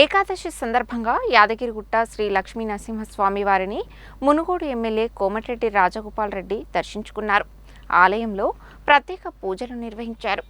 ఏకాదశి సందర్భంగా యాదగిరిగుట్ట శ్రీ లక్ష్మీ నరసింహస్వామి వారిని మునుగోడు ఎమ్మెల్యే కోమటిరెడ్డి రాజగోపాల్ రెడ్డి దర్శించుకున్నారు. ఆలయంలో ప్రత్యేక పూజలు నిర్వహించారు.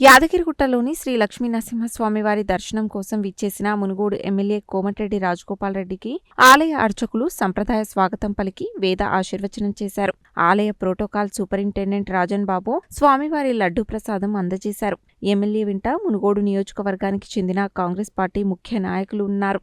యాదగిరిగుట్టలోని శ్రీ లక్ష్మీ నరసింహస్వామివారి దర్శనం కోసం విచ్చేసిన మునుగోడు ఎమ్మెల్యే కోమటిరెడ్డి రాజగోపాల్ రెడ్డికి ఆలయ అర్చకులు సంప్రదాయ స్వాగతం పలికి వేద ఆశీర్వచనం చేశారు. ఆలయ ప్రోటోకాల్ సూపరింటెండెంట్ రాజన్ బాబు స్వామివారి లడ్డూ ప్రసాదం అందజేశారు. ఎమ్మెల్యే వెంట మునుగోడు నియోజకవర్గానికి చెందిన కాంగ్రెస్ పార్టీ ముఖ్య నాయకులు ఉన్నారు.